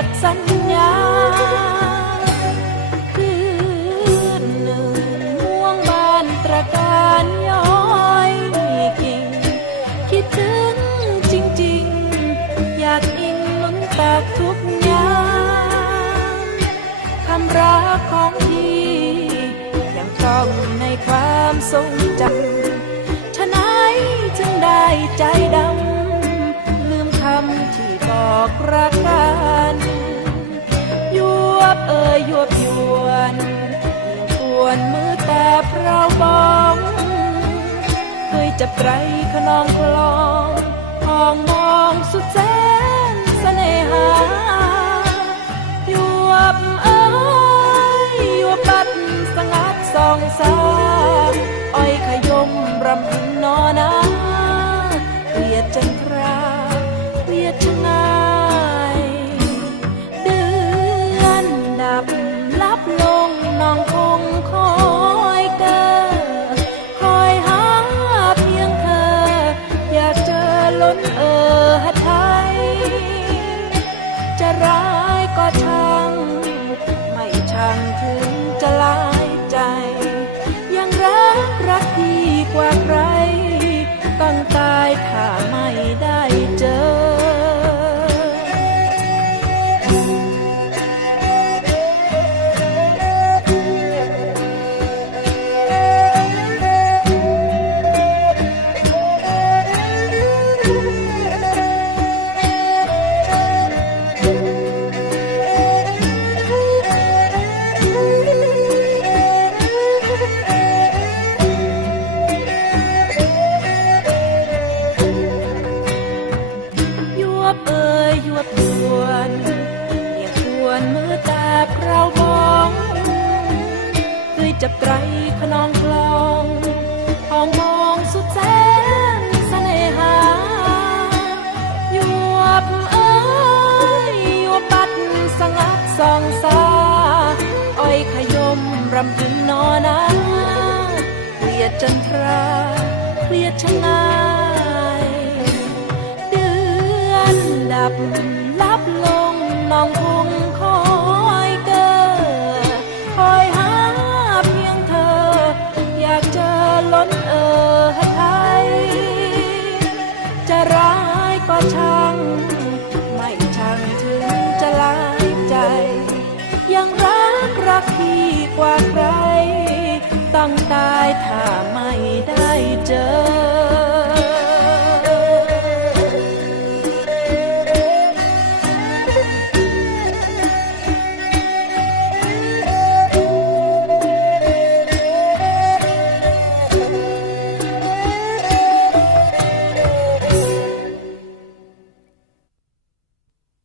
อยเปียกสัญญา คืนหนึ่งม่วงบานตระการย้อยกิ่ง คิดถึงจริงๆ อยากอิงลุ้นตากทุกอย่างคำรักของพี่ ยังคล่องในความทรงจำฉะไหนจึงได้ใจดำลืมคำที่บอกรัก วนมือแต่เพราบองเคยจับไตรขนองคลองห้องมองสุดแสน ร้ายก็ช่างไม่ช่างถึงจะลายใจ ยังรักรักพี่กว่าใครตั้งแต จับไตรขนองคลองห้องมองสุดแสนเสน่หายวบเอ่ยยวบปัดสงัดสองสาอ้อยขยมรำพึงนอนาเกลียดจันทราเกลียดชะงายเดือนดับลับลงนองคง ต้องตายถ้าไม่ได้เจอ